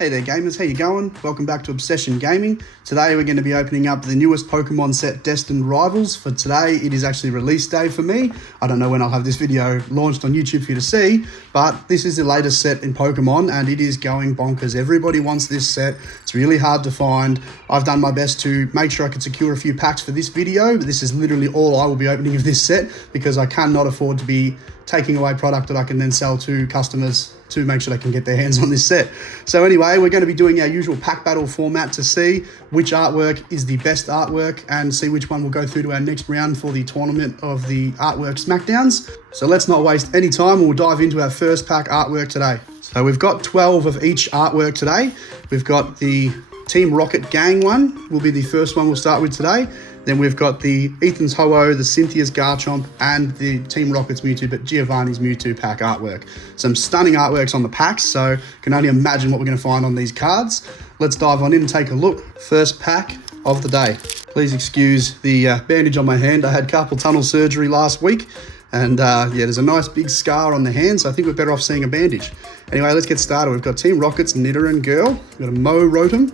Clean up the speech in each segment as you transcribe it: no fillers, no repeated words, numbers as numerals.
Hey there gamers, how you going? Welcome back to Obsession Gaming. Today we're going to be opening up the newest Pokemon set, Destined Rivals. For today, it is actually release day for me. I don't know when I'll have this video launched on YouTube for you to see, but this is the latest set in Pokemon and it is going bonkers. Everybody wants this set. It's really hard to find. I've done my best to make sure I could secure a few packs for this video, but this is literally all I will be opening of this set because I cannot afford to be taking away product that I can then sell to customers to make sure they can get their hands on this set. So anyway, we're going to be doing our usual pack battle format to see which artwork is the best artwork and see which one will go through to our next round for the tournament of the Artwork Smackdowns. So let's not waste any time. We'll dive into our first pack artwork today. So we've got 12 of each artwork today. We've got the Team Rocket Gang one, will be the first one we'll start with today. Then we've got the Ethan's Ho-Oh, the Cynthia's Garchomp, and the Team Rocket's Mewtwo, but Giovanni's Mewtwo pack artwork. Some stunning artworks on the packs, so can only imagine what we're going to find on these cards. Let's dive on in and take a look. First pack of the day. Please excuse the bandage on my hand. I had carpal tunnel surgery last week, and yeah, there's a nice big scar on the hand, so I think we're better off seeing a bandage. Anyway, let's get started. We've got Team Rocket's Nidoran Girl. We've got a Mo Rotom,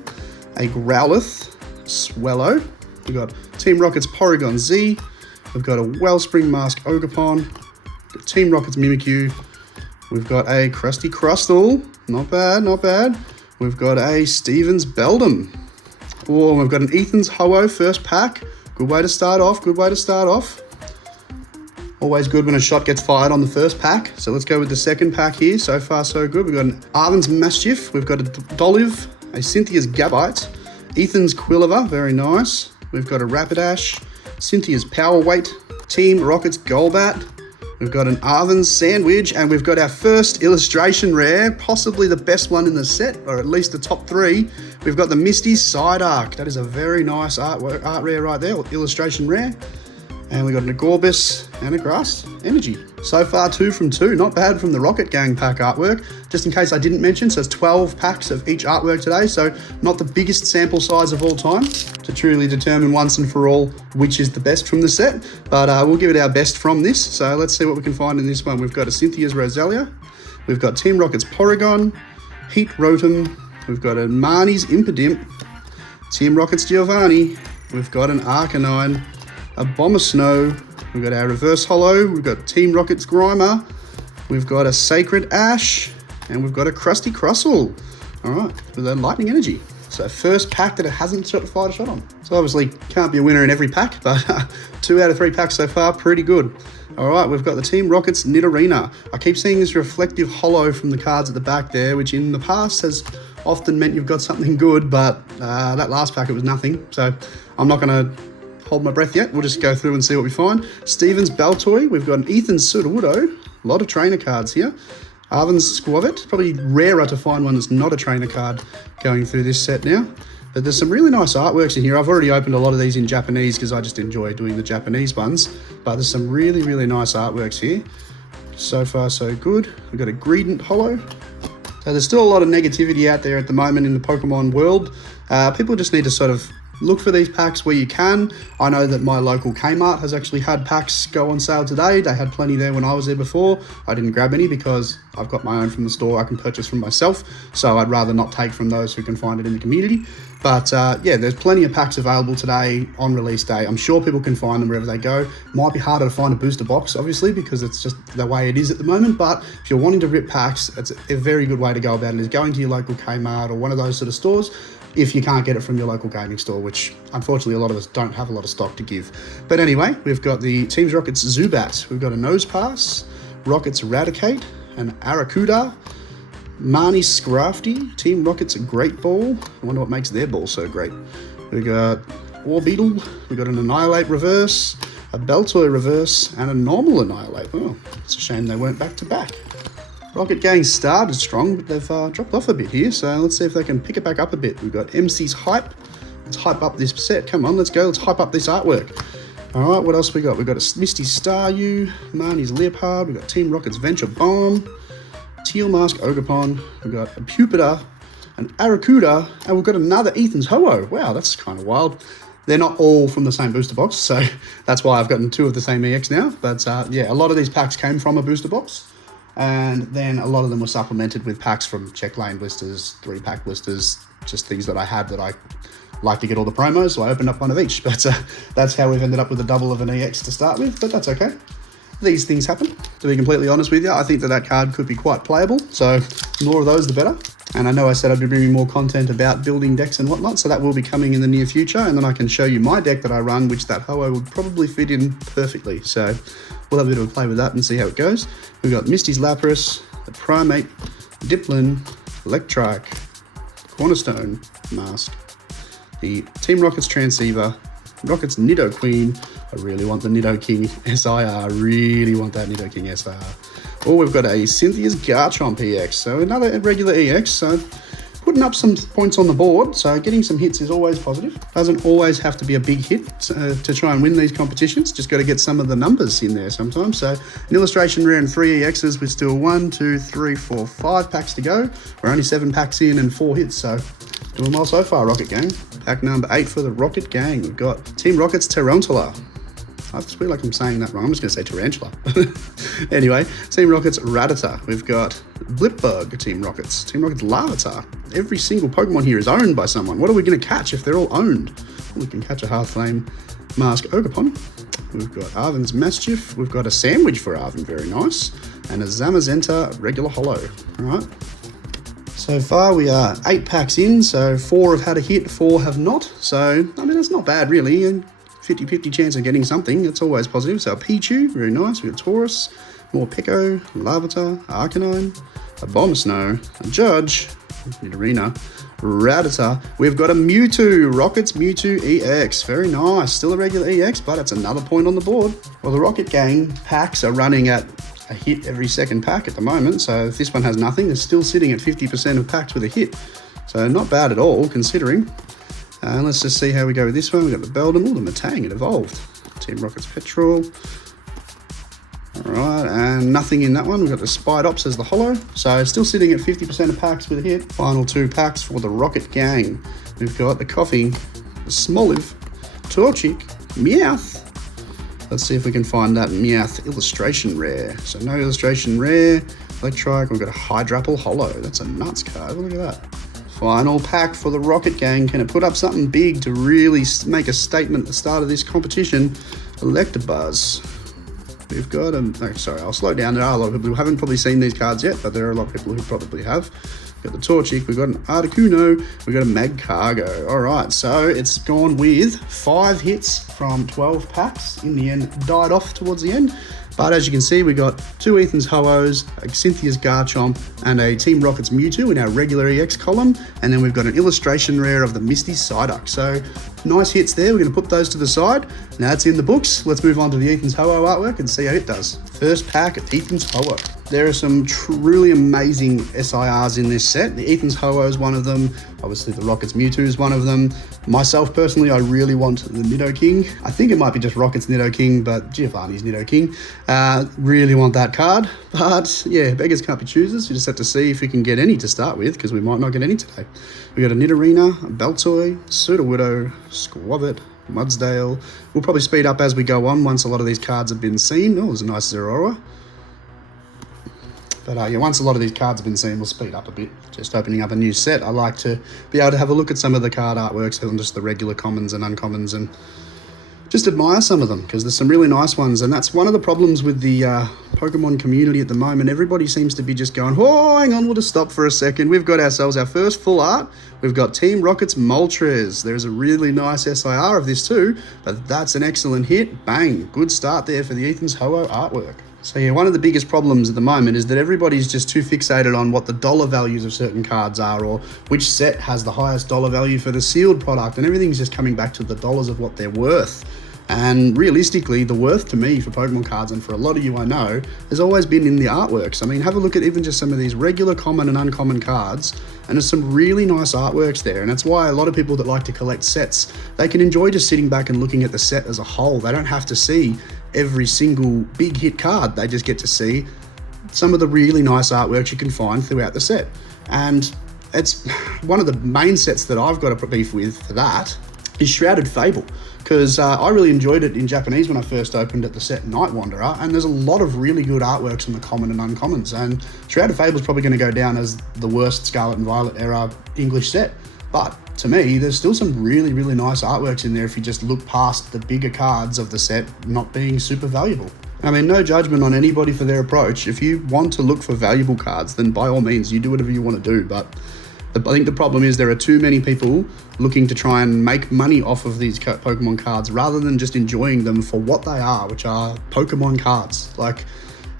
a Growlithe, Swellow. We've got Team Rocket's Porygon Z. We've got a Wellspring Mask Ogerpon. Team Rocket's Mimikyu. We've got a Krusty Crustle. Not bad, not bad. We've got a Stevens Beldum. Oh, we've got an Ethan's Ho-Oh first pack. Good way to start off, good way to start off. Always good when a shot gets fired on the first pack. So let's go with the second pack here. So far, so good. We've got an Arven's Maschiff. We've got a Dolive, a Cynthia's Gabite, Ethan's Quilliver, very nice. We've got a Rapidash, Cynthia's Power Weight, Team Rocket's Golbat. We've got an Arven's Sandwich, and we've got our first illustration rare, possibly the best one in the set, or at least the top three. We've got the Misty's Psyduck. That is a very nice art rare right there, or illustration rare. And we've got an Agorbis and a Grass Energy. So far, 2 from 2. Not bad from the Rocket Gang pack artwork. Just in case I didn't mention, so it's 12 packs of each artwork today, so not the biggest sample size of all time to truly determine once and for all which is the best from the set. But we'll give it our best from this. So let's see what we can find in this one. We've got a Cynthia's Roselia. We've got Team Rocket's Porygon, Heat Rotom. We've got a Marnie's Impidimp, Team Rocket's Giovanni. We've got an Arcanine, a Bombersnow. We've got our Reverse Holo. We've got Team Rocket's Grimer. We've got a Sacred Ash. And we've got a Krusty Crustle. All right, with a Lightning Energy. So first pack that it hasn't fired a shot on. So obviously can't be a winner in every pack, but 2 out of 3 packs so far, pretty good. All right, we've got the Team Rocket's Nidorina. I keep seeing this reflective holo from the cards at the back there, which in the past has often meant you've got something good, but that last pack, it was nothing. So I'm not gonna hold my breath yet. We'll just go through and see what we find. Stevens Baltoy. We've got an Ethan's Sudowoodo. A lot of trainer cards here. Arven's Squavit. Probably rarer to find one that's not a trainer card going through this set now. But there's some really nice artworks in here. I've already opened a lot of these in Japanese because I just enjoy doing the Japanese ones. But there's some really, really nice artworks here. So far, so good. We've got a Greedent Holo. So there's still a lot of negativity out there at the moment in the Pokemon world. People just need to sort of look for these packs where you can. I know that my local Kmart has actually had packs go on sale today. They had plenty there when I was there before. I didn't grab any because I've got my own from the store I can purchase from myself. So I'd rather not take from those who can find it in the community. But yeah, there's plenty of packs available today on release day. I'm sure people can find them wherever they go. Might be harder to find a booster box, obviously, because it's just the way it is at the moment. But if you're wanting to rip packs, it's a very good way to go about it, is going to your local Kmart or one of those sort of stores, if you can't get it from your local gaming store, which unfortunately a lot of us don't have a lot of stock to give. But anyway, we've got the Team Rocket's Zubat. We've got a Nosepass, Rocket's Eradicate, an Arrokuda, Marnie's Scrafty, Team Rocket's Great Ball. I wonder what makes their ball so great. We've got Orbeetle, we've got an Annihilate Reverse, a Baltoy Reverse, and a normal Annihilate. Oh, it's a shame they weren't back to back. Rocket Gang started strong, but they've dropped off a bit here, so let's see if they can pick it back up a bit. We've got MC's Hype. Let's hype up this set. Come on, let's go. Let's hype up this artwork. All right, what else we got? We've got a Misty's Staryu, Marnie's Leopard. We've got Team Rocket's Venture Bomb, Teal Mask Ogerpon. We've got a Pupitar, an Arrokuda, and we've got another Ethan's Ho-Oh. Wow, that's kind of wild. They're not all from the same booster box, so that's why I've gotten 2 of the same EX now. But yeah, a lot of these packs came from a booster box. And then a lot of them were supplemented with packs from check lane blisters, 3-pack blisters, just things that I had that I like to get all the promos, so I opened up one of each. But that's how we've ended up with a double of an EX to start with, but that's okay. These things happen. To be completely honest with you, I think that card could be quite playable, so the more of those the better. And I know I said I'd be bringing more content about building decks and whatnot, so that will be coming in the near future, and then I can show you my deck that I run, which that Ho-Oh would probably fit in perfectly. So we'll have a bit of a play with that and see how it goes. We've got Misty's Lapras, the Primate, Diplin, Electrike, Cornerstone Mask, the Team Rocket's Transceiver, Rocket's Nidoqueen. I really want the Nidoking SIR, really want that Nidoking SIR. Oh, we've got a Cynthia's Garchomp EX, so another regular EX, so putting up some points on the board, so getting some hits is always positive. Doesn't always have to be a big hit to try and win these competitions, just got to get some of the numbers in there sometimes. So an illustration rare and 3 EXs with still 1, 2, 3, 4, 5 packs to go. We're only 7 packs in and 4 hits, so doing well so far, Rocket Gang. Pack number 8 for the Rocket Gang. We've got Team Rocket's Tarantula. I feel like I'm saying that wrong. I'm just going to say Tarantula. Anyway, Team Rocket's Rattata. We've got Blipbug, Team Rocket's. Team Rocket's Larvitar. Every single Pokemon here is owned by someone. What are we going to catch if they're all owned? Well, we can catch a Hearthflame Mask Ogerpon. We've got Arven's Mischief. We've got a Sandwich for Arven, very nice. And a Zamazenta regular holo. All right. So far we are 8 packs in, so 4 have had a hit, 4 have not. So, I mean, that's not bad really. And 50-50 chance of getting something, that's always positive. So a Pichu, very nice. We've got Taurus, more Peko, Larvitar, Arcanine, a Bombsnow, a Judge, Nidorina, Rattata. We've got a Mewtwo, Rocket's Mewtwo EX. Very nice. Still a regular EX, but it's another point on the board. Well, the Rocket Gang packs are running at a hit every second pack at the moment. So if this one has nothing, it's still sitting at 50% of packs with a hit. So not bad at all, considering. Let's just see how we go with this one. We've got the Beldum, the Metang, it evolved. Team Rocket's Petrol. Alright, and nothing in that one. We've got the Spidops as the holo. So still sitting at 50% of packs with a hit. Final 2 packs for the Rocket Gang. We've got the Coffee, the Smoliv, Torchic, Meowth. Let's see if we can find that Meowth illustration rare. So no illustration rare. Electrike, we've got a Hydrapple holo. That's a nuts card. Look at that. Final pack for the Rocket Gang. Can it put up something big to really make a statement at the start of this competition? Electabuzz. We've got sorry, I'll slow down. There are a lot of people who haven't probably seen these cards yet, but there are a lot of people who probably have. We've got the Torchic, we've got an Articuno, we've got a Magcargo. All right, so it's gone with 5 hits from 12 packs. In the end, died off towards the end. But as you can see, we got 2 Ethan's Ho-Ohs, a Cynthia's Garchomp, and a Team Rocket's Mewtwo in our regular EX column. And then we've got an illustration rare of the Misty Psyduck. So nice hits there. We're going to put those to the side. Now it's in the books. Let's move on to the Ethan's Ho-Oh artwork and see how it does. First pack of Ethan's Ho-Oh. There are some truly amazing SIRs in this set. The Ethan's Ho-Oh is one of them. Obviously the Rocket's Mewtwo is one of them. Myself personally, I really want the Nidoking. I think it might be just Rocket's Nidoking, but Giovanni's Nidoking. Really want that card. But yeah, beggars can't be choosers. You just have to see if we can get any to start with, because we might not get any today. We got a Nidorina, a Baltoy, Sudowoodo, Squabbit, Mudsdale. We'll probably speed up as we go on once a lot of these cards have been seen. Oh, there's a nice Zeraora. But yeah, once a lot of these cards have been seen, we'll speed up a bit. Just opening up a new set, I like to be able to have a look at some of the card artworks and just the regular commons and uncommons and just admire some of them, because there's some really nice ones. And that's one of the problems with the Pokemon community at the moment. Everybody seems to be just going, oh, hang on, we'll just stop for a second. We've got ourselves our first full art. We've got Team Rocket's Moltres. There's a really nice SIR of this too, but that's an excellent hit. Bang, good start there for the Ethan's Ho-Oh artwork. So yeah, one of the biggest problems at the moment is that everybody's just too fixated on what the dollar values of certain cards are, or which set has the highest dollar value for the sealed product, and everything's just coming back to the dollars of what they're worth. And realistically, the worth to me for Pokemon cards, and for a lot of you I know, has always been in the artworks. I mean, have a look at even just some of these regular common and uncommon cards, and there's some really nice artworks there. And that's why a lot of people that like to collect sets, they can enjoy just sitting back and looking at the set as a whole. They don't have to see every single big hit card. They just get to see some of the really nice artworks you can find throughout the set. And it's one of the main sets that I've got a beef with for that is Shrouded Fable, because I really enjoyed it in Japanese when I first opened at the set Night Wanderer, and there's a lot of really good artworks on the common and uncommons, and Shrouded Fable is probably going to go down as the worst Scarlet and Violet era English set, but to me, there's still some really, really nice artworks in there if you just look past the bigger cards of the set not being super valuable. I mean, no judgment on anybody for their approach. If you want to look for valuable cards, then by all means, you do whatever you want to do, but I think the problem is there are too many people looking to try and make money off of these Pokemon cards rather than just enjoying them for what they are, which are Pokemon cards. Like,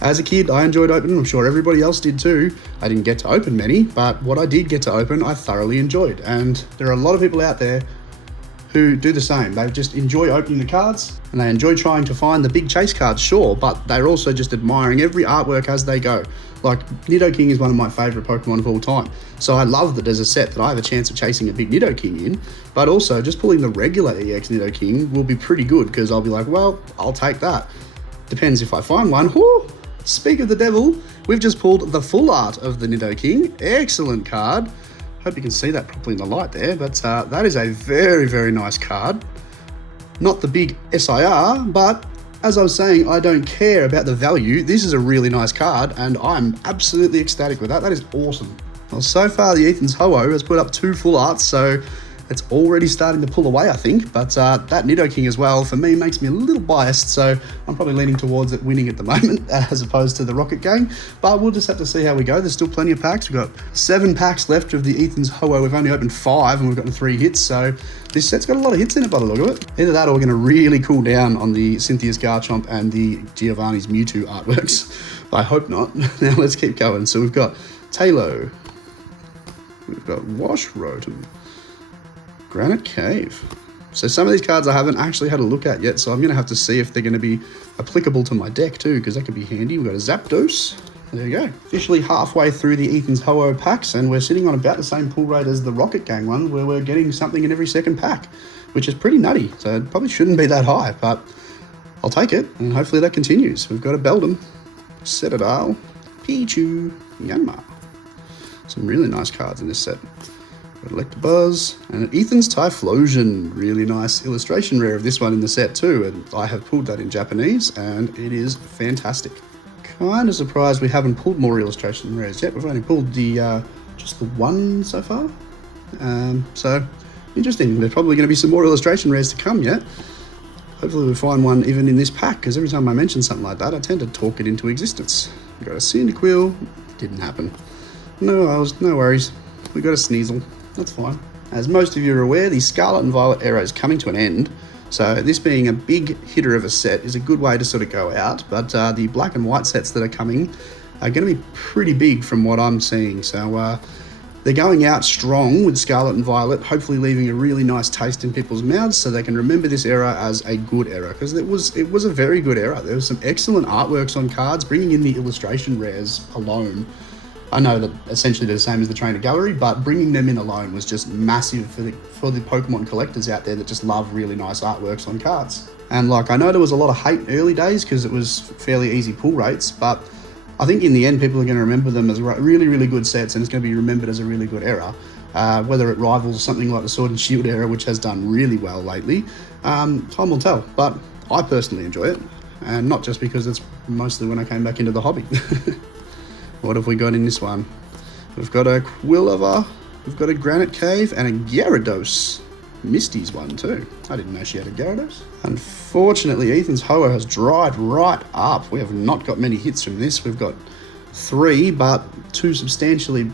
as a kid, I enjoyed opening them. I'm sure everybody else did too. I didn't get to open many, but what I did get to open, I thoroughly enjoyed. And there are a lot of people out there who do the same. They just enjoy opening the cards and they enjoy trying to find the big chase cards, sure, but they're also just admiring every artwork as they go. Like, Nidoking is one of my favourite Pokemon of all time. So I love that there's a set that I have a chance of chasing a big Nidoking in, but also just pulling the regular EX Nidoking will be pretty good because I'll be like, well, I'll take that. Depends if I find one. Whoo! Speak of the devil, we've just pulled the full art of the Nidoking. Excellent card. Hope you can see that properly in the light there, but that is a very, very nice card. Not the big SIR, but as I was saying, I don't care about the value. This is a really nice card, and I'm absolutely ecstatic with that. That is awesome. Well, so far the Ethan's Ho-Oh has put up 2 full arts, so it's already starting to pull away, I think. But that Nidoking as well, for me, makes me a little biased, so I'm probably leaning towards it winning at the moment, as opposed to the Rocket Gang. But we'll just have to see how we go. There's still plenty of packs. We've got 7 packs left of the Ethan's Ho-Oh. We've only opened 5, and we've gotten 3 hits, so this set's got a lot of hits in it by the look of it. Either that or we're going to really cool down on the Cynthia's Garchomp and the Giovanni's Mewtwo artworks. I hope not. Now let's keep going. So we've got Talo. We've got Wash Rotom. Granite Cave. So some of these cards I haven't actually had a look at yet, so I'm going to have to see if they're going to be applicable to my deck too, because that could be handy. We've got a Zapdos. There you go. Officially halfway through the Ethan's Ho-Oh packs, and we're sitting on about the same pull rate as the Rocket Gang one, where we're getting something in every second pack, which is pretty nutty. So it probably shouldn't be that high, but I'll take it, and hopefully that continues. We've got a Beldum, Citadel, Pichu, Yanma. Some really nice cards in this set. Electabuzz, and an Ethan's Typhlosion. Really nice illustration rare of this one in the set too, and I have pulled that in Japanese, and it is fantastic. Kind of surprised we haven't pulled more illustration rares yet. We've only pulled the just the one so far. So interesting. There's probably going to be some more illustration rares to come yet. Hopefully we'll find one even in this pack, because every time I mention something like that, I tend to talk it into existence. We got a Cyndaquil. Didn't happen. No worries. We got a Sneasel. That's fine. As most of you are aware, the Scarlet and Violet era is coming to an end, so this being a big hitter of a set is a good way to sort of go out, but the black and white sets that are coming are going to be pretty big from what I'm seeing, so they're going out strong with Scarlet and Violet, hopefully leaving a really nice taste in people's mouths so they can remember this era as a good era, because it was a very good era. There was some excellent artworks on cards, bringing in the illustration rares alone. I know that essentially they're the same as the Trainer Gallery, but bringing them in alone was just massive for the Pokemon collectors out there that just love really nice artworks on cards. And like, I know there was a lot of hate in early days because it was fairly easy pull rates, but I think in the end people are going to remember them as really, really good sets, and it's going to be remembered as a really good era. Whether it rivals something like the Sword and Shield era, which has done really well lately, time will tell. But I personally enjoy it, and not just because it's mostly when I came back into the hobby. What have we got in this one? We've got a Quilava, we've got a Granite Cave, and a Gyarados. Misty's one too. I didn't know she had a Gyarados. Unfortunately, Ethan's Ho-Oh has dried right up. We have not got many hits from this. We've got 3, but 2 substantially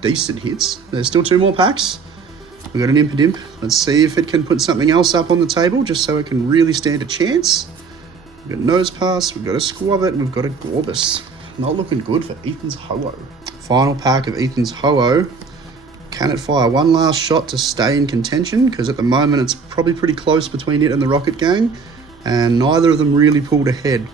decent hits. There's still 2 more packs. We've got an Impidimp. Let's see if it can put something else up on the table, just so it can really stand a chance. We've got Nosepass, we've got a Squavit, and we've got a Gorbis. Not looking good for Ethan's Ho-Oh. Final pack of Ethan's Ho-Oh. Can it fire one last shot to stay in contention? Because at the moment it's probably pretty close between it and the Rocket Gang, and neither of them really pulled ahead.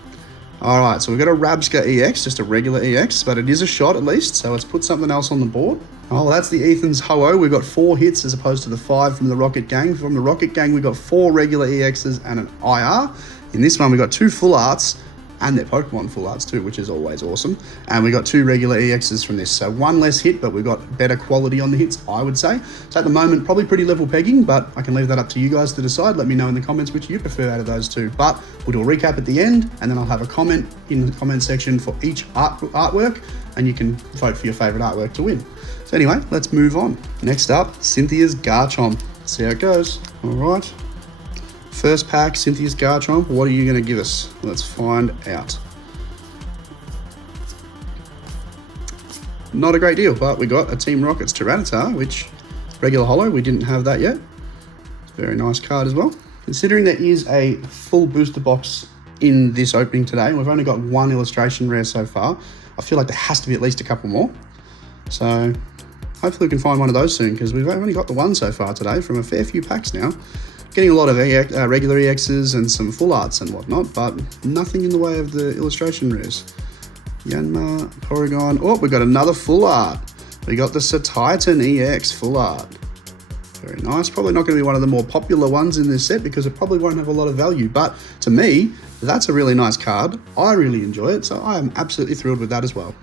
Alright, so we've got a Rabsca EX, just a regular EX, but it is a shot at least, so let's put something else on the board. Oh, well, that's the Ethan's Ho-Oh. We've got 4 hits as opposed to the 5 from the Rocket Gang. From the Rocket Gang, we got 4 regular EXs and an IR. In this one, we got 2 full arts, and their Pokemon full arts too, which is always awesome. And we got 2 regular EXs from this, so 1 less hit, but we've got better quality on the hits, I would say. So at the moment, probably pretty level pegging, but I can leave that up to you guys to decide. Let me know in the comments which you prefer out of those 2. But we'll do a recap at the end, and then I'll have a comment in the comment section for each artwork, and you can vote for your favorite artwork to win. So anyway, let's move on. Next up, Cynthia's Garchomp. Let's see how it goes. All right. First pack, Cynthia's Garchomp. What are you going to give us? Let's find out. Not a great deal, but we got a Team Rocket's Tyranitar, which regular holo. We didn't have that yet. It's a very nice card as well. Considering there is a full booster box in this opening today, and we've only got 1 illustration rare so far, I feel like there has to be at least a couple more. So hopefully we can find one of those soon, because we've only got the 1 so far today from a fair few packs now. Getting a lot of regular EXs and some full arts and whatnot, but nothing in the way of the illustration rares. Yanma, Porygon. Oh, we got another full art. We got the Titan EX full art. Very nice. Probably not going to be one of the more popular ones in this set because it probably won't have a lot of value, but to me, that's a really nice card. I really enjoy it, so I am absolutely thrilled with that as well.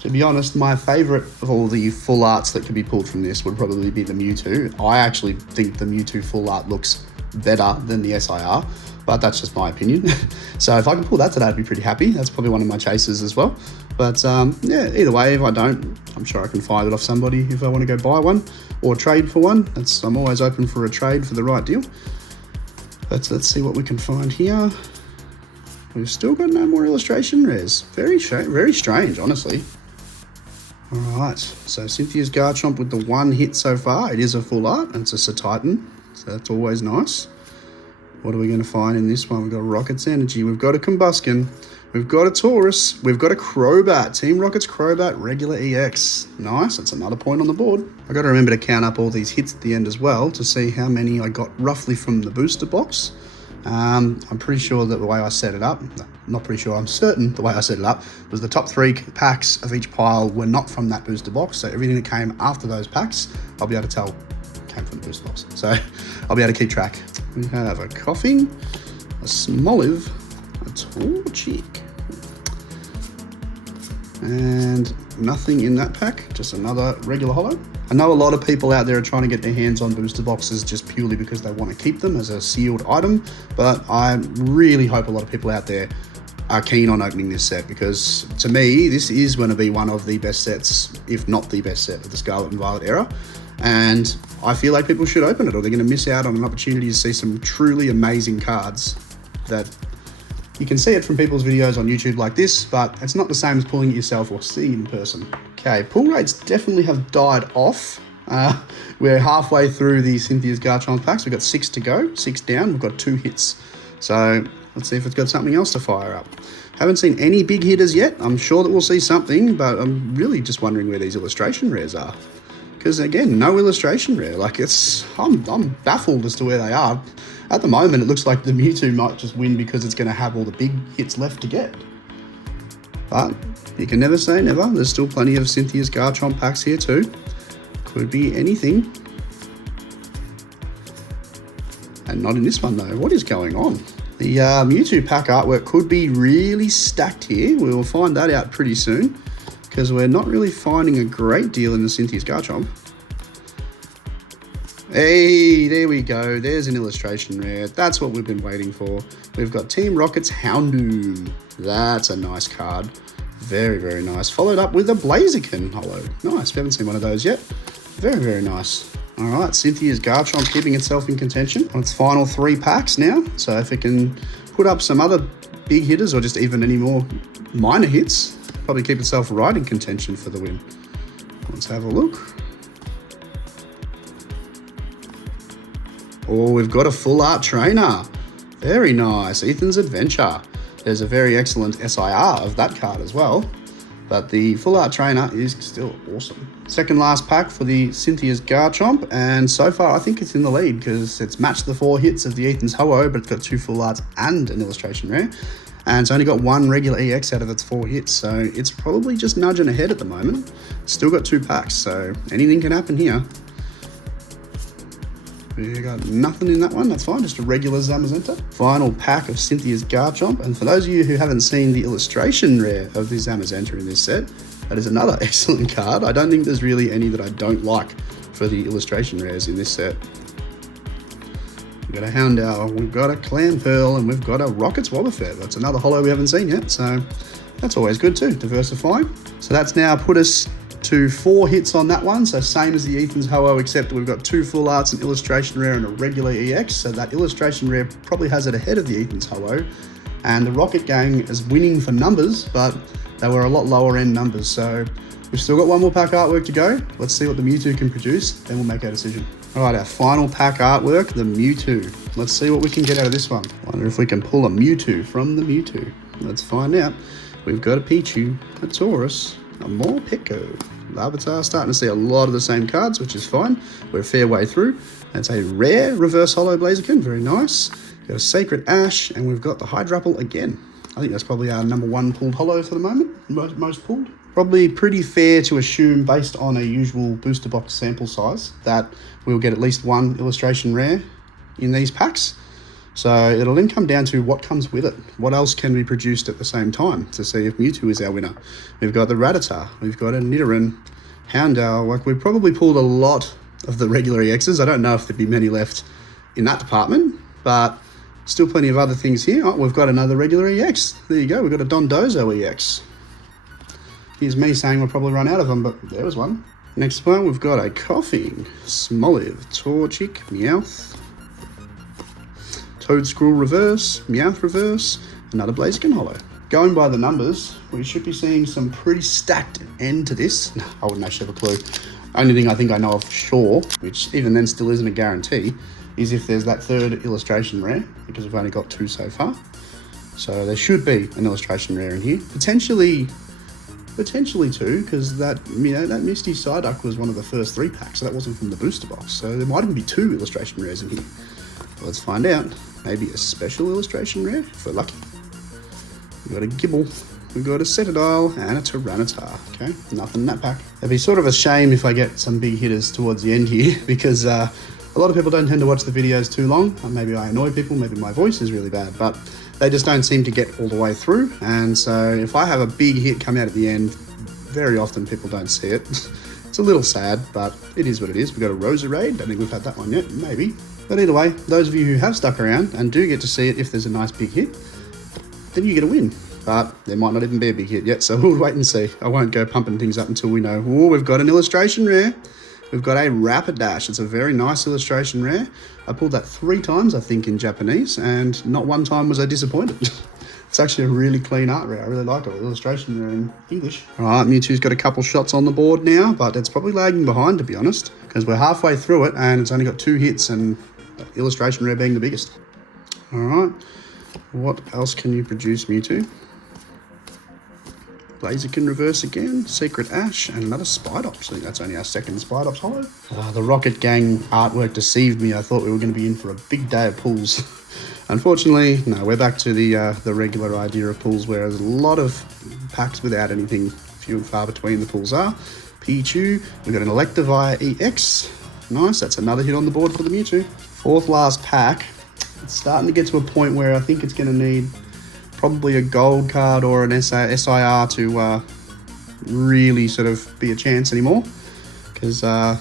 To be honest, my favourite of all the full arts that could be pulled from this would probably be the Mewtwo. I actually think the Mewtwo full art looks better than the SIR, but that's just my opinion. So if I can pull that today, I'd be pretty happy. That's probably one of my chases as well. But yeah, either way, if I don't, I'm sure I can find it off somebody if I want to go buy one or trade for one. I'm always open for a trade for the right deal. But let's see what we can find here. We've still got no more illustration rares. Very strange, honestly. Alright, so Cynthia's Garchomp with the 1 hit so far. It is a full art, and it's a Titan, so that's always nice. What are we going to find in this one? We've got Rocket's Energy, we've got a Combuskin, we've got a Taurus, we've got a Crobat. Team Rocket's Crobat, regular EX. Nice, that's another point on the board. I've got to remember to count up all these hits at the end as well to see how many I got roughly from the booster box. I'm pretty sure that the way I set it up, not pretty sure, I'm certain the way I set it up was the top 3 packs of each pile were not from that booster box. So everything that came after those packs, I'll be able to tell came from the booster box. So I'll be able to keep track. We have a Coughing, a Smoliv, a Torchic, and nothing in that pack, just another regular holo. I know a lot of people out there are trying to get their hands on booster boxes just purely because they want to keep them as a sealed item, but I really hope a lot of people out there are keen on opening this set, because to me, this is going to be one of the best sets, if not the best set of the Scarlet and Violet era, and I feel like people should open it or they're going to miss out on an opportunity to see some truly amazing cards that you can see it from people's videos on YouTube like this, but it's not the same as pulling it yourself or seeing it in person. Okay, pull rates definitely have died off. We're halfway through the Cynthia's Garchomp packs. We've got 6 to go, 6 down. We've got 2 hits. So let's see if it's got something else to fire up. Haven't seen any big hitters yet. I'm sure that we'll see something, but I'm really just wondering where these illustration rares are. Because again, no illustration rare. Like I'm baffled as to where they are. At the moment, it looks like the Mewtwo might just win because it's going to have all the big hits left to get. But you can never say never. There's still plenty of Cynthia's Garchomp packs here too. Could be anything. And not in this one though. What is going on? The Mewtwo pack artwork could be really stacked here. We will find that out pretty soon, because we're not really finding a great deal in the Cynthia's Garchomp. Hey, there we go. There's an illustration rare. That's what we've been waiting for. We've got Team Rocket's Houndoom. That's a nice card. Very, very nice. Followed up with a Blaziken holo. Nice. We haven't seen one of those yet. Very, very nice. All right, Cynthia's Garchomp keeping itself in contention on its final 3 packs now. So if it can put up some other big hitters or just even any more minor hits, probably keep itself right in contention for the win. Let's have a look. Oh, we've got a full art trainer. Very nice. Ethan's Adventure. There's a very excellent SIR of that card as well, but the full art trainer is still awesome. Second last pack for the Cynthia's Garchomp, and so far I think it's in the lead because it's matched the 4 hits of the Ethan's Ho-Oh, but it's got 2 full arts and an illustration rare, and it's only got 1 regular EX out of its 4 hits, so it's probably just nudging ahead at the moment. Still got 2 packs, so anything can happen here. We got nothing in that one, that's fine, just a regular Zamazenta. Final pack of Cynthia's Garchomp, and for those of you who haven't seen the illustration rare of the Zamazenta in this set, that is another excellent card. I don't think there's really any that I don't like for the illustration rares in this set. We've got a Houndour, we've got a Clamperl, and we've got a Rockets Wobbuffet. That's another holo we haven't seen yet, so that's always good too, diversifying. So that's now put us to 4 hits on that one, so same as the Ethan's Ho-Oh, except we've got 2 full arts, an illustration rare and a regular EX, so that illustration rare probably has it ahead of the Ethan's Ho-Oh. And the Rocket Gang is winning for numbers, but they were a lot lower end numbers, so we've still got one more pack artwork to go. Let's see what the Mewtwo can produce, then we'll make our decision. All right, our final pack artwork, the Mewtwo. Let's see what we can get out of this one. Wonder if we can pull a Mewtwo from the Mewtwo. Let's find out. We've got a Pichu, a Taurus, a Morpeko. Larvitar, starting to see a lot of the same cards, which is fine. We're a fair way through. That's a rare reverse holo Blaziken, very nice. We've got a Sacred Ash, and we've got the Hydrapple again. I think that's probably our number 1 pulled holo for the moment, most pulled. Probably pretty fair to assume, based on a usual booster box sample size, that we'll get at least 1 illustration rare in these packs. So it'll then come down to what comes with it. What else can be produced at the same time to see if Mewtwo is our winner. We've got the Rattata, we've got a Nidoran, Houndour. Like, we've probably pulled a lot of the regular EXs. I don't know if there'd be many left in that department, but still plenty of other things here. Oh, we've got another regular EX. There you go, we've got a Dondozo EX. Here's me saying we'll probably run out of them, but there was one. Next one, we've got a Coughing, Smoliv, Torchic, Meowth, Toedscruel Reverse, Meowth Reverse, another Blaziken holo. Going by the numbers, we should be seeing some pretty stacked end to this. I wouldn't actually have a clue. Only thing I think I know of for sure, which even then still isn't a guarantee, is if there's that 3rd illustration rare, because we've only got 2 so far. So there should be an illustration rare in here. Potentially 2, because that, you know, that Misty Psyduck was one of the first 3 packs, so that wasn't from the booster box. So there might even be 2 illustration rares in here. Let's find out. Maybe a special illustration rare if we're lucky. We've got a Gibble, we've got a Cetadile, and a Tyranitar. Okay, nothing in that pack. It'd be sort of a shame if I get some big hitters towards the end here, because a lot of people don't tend to watch the videos too long. Maybe I annoy people, maybe my voice is really bad, but they just don't seem to get all the way through. And so if I have a big hit come out at the end, very often people don't see it. It's a little sad, but it is what it is. We've got a Roserade, don't think we've had that one yet, maybe. But either way, those of you who have stuck around and do get to see it if there's a nice big hit, then you get a win. But there might not even be a big hit yet, so we'll wait and see. I won't go pumping things up until we know. Oh, we've got an illustration rare. We've got a Rapidash. It's a very nice illustration rare. I pulled that 3 times, I think, in Japanese, and not one time was I disappointed. It's actually a really clean art rare. I really like it. Illustration rare in English. All right, Mewtwo's got a couple shots on the board now, but it's probably lagging behind, to be honest, because we're halfway through it, and it's only got 2 hits, and illustration rare being the biggest. All right, what else can you produce, Mewtwo? Blaziken Reverse again, Secret Ash, and another Spidops. I think that's only our 2nd Spidops holo. The Rocket Gang artwork deceived me. I thought we were going to be in for a big day of pulls. Unfortunately, no, we're back to the regular idea of pulls, where there's a lot of packs without anything. Few and far between the pulls are. Pichu, we've got an Electivire EX. Nice, that's another hit on the board for the Mewtwo. 4th last pack. It's starting to get to a point where I think it's going to need probably a gold card or an SIR to really sort of be a chance anymore. Because, yeah,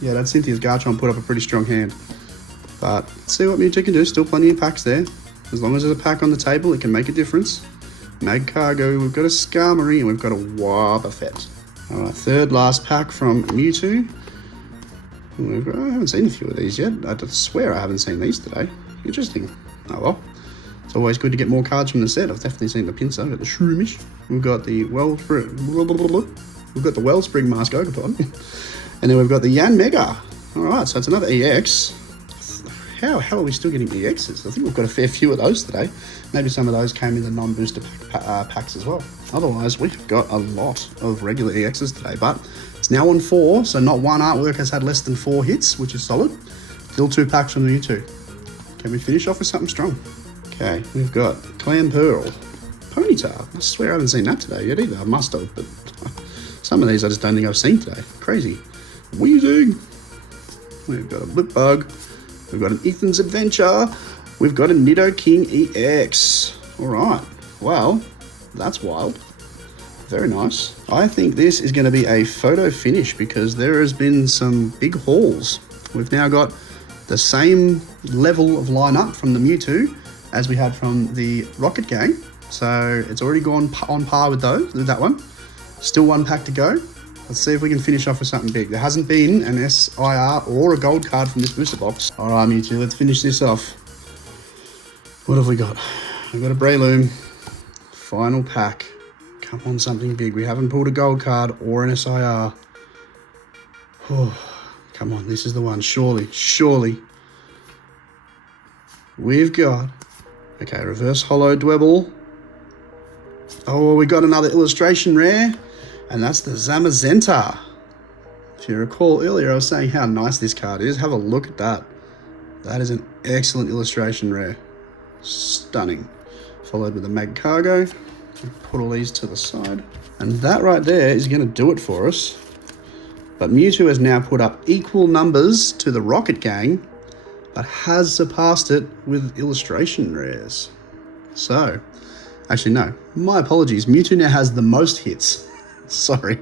that Cynthia's Garchomp put up a pretty strong hand. But let's see what Mewtwo can do. Still plenty of packs there. As long as there's a pack on the table, it can make a difference. Magcargo, we've got a Skarmory, and we've got a Wobbuffet. All right, 3rd last pack from Mewtwo. I haven't seen a few of these yet. I swear I haven't seen these today. Interesting. Oh well. It's always good to get more cards from the set. I've definitely seen the Pinsir, I've got the Shroomish. We've got the Wellspring Mask Ogerpon. And then we've got the Yanmega. Alright, so it's another EX. How are we still getting EXs? I think we've got a fair few of those today. Maybe some of those came in the non-booster packs as well. Otherwise, we've got a lot of regular EXs today, but it's now on 4, so not one artwork has had less than 4 hits, which is solid. Still 2 packs from the Mewtwo. Can we finish off with something strong? Okay, we've got Clamperl, Ponyta. I swear I haven't seen that today yet either. I must have, but some of these I just don't think I've seen today. Crazy. Weezing. We've got a Blipbug, We've got an Ethan's Adventure. We've got a Nidoking EX. All right. Well, that's wild. Very nice. I think this is going to be a photo finish because there has been some big hauls. We've now got the same level of lineup from the Mewtwo as we had from the Rocket Gang. So it's already gone on par with that one. Still one pack to go. Let's see if we can finish off with something big. There hasn't been an SIR or a gold card from this booster box. All right, Mewtwo, let's finish this off. What have we got? We've got a Breloom. Final pack. Come on, something big. We haven't pulled a gold card or an SIR. Oh, come on, this is the one. Surely. We've got... Okay, reverse holo Dwebble. Oh, we got another illustration rare. And that's the Zamazenta. If you recall earlier, I was saying how nice this card is. Have a look at that. That is an excellent illustration rare. Stunning. Followed with a Magcargo. Put all these to the side. And that right there is going to do it for us. But Mewtwo has now put up equal numbers to the Rocket Gang, but has surpassed it with illustration rares. So, actually no, my apologies. Mewtwo now has the most hits. Sorry.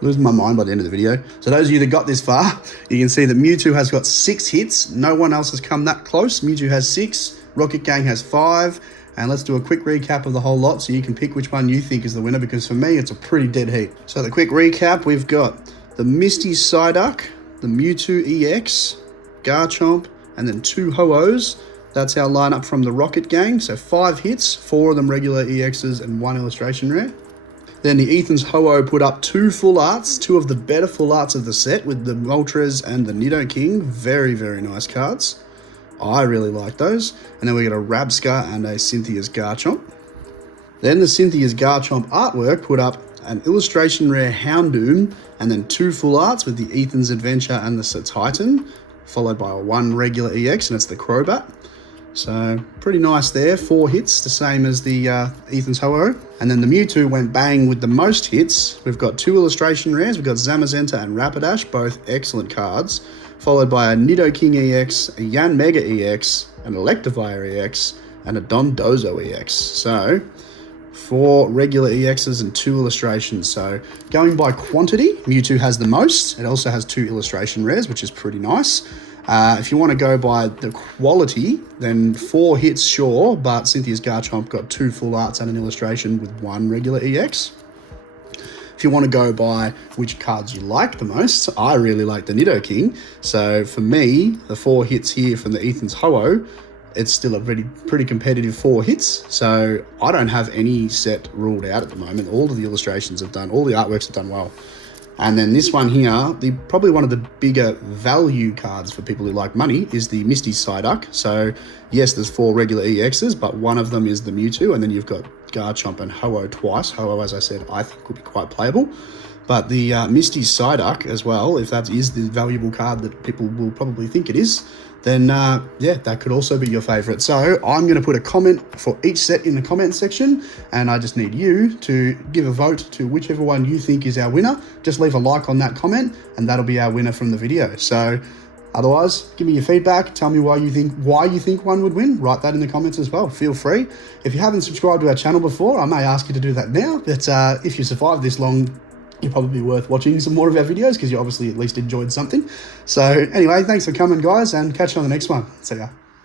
Losing my mind by the end of the video. So those of you that got this far, you can see that Mewtwo has got 6 hits. No one else has come that close. Mewtwo has 6, Rocket Gang has 5. And let's do a quick recap of the whole lot so you can pick which one you think is the winner, because for me, it's a pretty dead heat. So the quick recap, we've got the Misty Psyduck, the Mewtwo EX, Garchomp, and then 2 Ho-Ohs. That's our lineup from the Rocket Gang. So 5 hits, 4 of them regular EXs and 1 illustration rare. Then the Ethan's Ho-Oh put up 2 full arts, 2 of the better full arts of the set with the Moltres and the Nidoking. Very, very nice cards. I really like those. And then we got a Rabsca and a Cynthia's Garchomp. Then the Cynthia's Garchomp artwork put up an illustration rare Houndoom and then 2 full arts with the Ethan's Adventure and the Titan, followed by a 1 regular EX, and it's the Crobat. So pretty nice there. 4 hits, the same as the Ethan's Ho-Oh. And then the Mewtwo went bang with the most hits. We've got 2 illustration rares. We've got Zamazenta and Rapidash, both excellent cards, followed by a Nidoking EX, a Yanmega EX, an Electivire EX, and a Dondozo EX. So 4 regular EXs and 2 illustrations. So going by quantity, Mewtwo has the most. It also has 2 illustration rares, which is pretty nice. If you want to go by the quality, then 4 hits, sure, but Cynthia's Garchomp got 2 full arts and an illustration with 1 regular EX. If you want to go by which cards you like the most, I really like the Nidoking. So for me, the 4 hits here from the Ethan's Ho-Oh, it's still a pretty competitive 4 hits. So I don't have any set ruled out at the moment. All of the illustrations have done, all the artworks have done well. And then this one here, probably one of the bigger value cards for people who like money is the Misty Psyduck. So yes, there's 4 regular EXs, but one of them is the Mewtwo, and then you've got Garchomp and Ho-Oh twice. Ho-Oh, as I said, I think would be quite playable. But the Misty Psyduck as well, if that is the valuable card that people will probably think it is, then yeah, that could also be your favorite. So I'm going to put a comment for each set in the comment section, and I just need you to give a vote to whichever one you think is our winner. Just leave a like on that comment, and that'll be our winner from the video. So otherwise, give me your feedback. Tell me why you think one would win. Write that in the comments as well. Feel free. If you haven't subscribed to our channel before, I may ask you to do that now. But if you survived this long, you're probably worth watching some more of our videos because you obviously at least enjoyed something. So anyway, thanks for coming, guys, and catch you on the next one. See ya.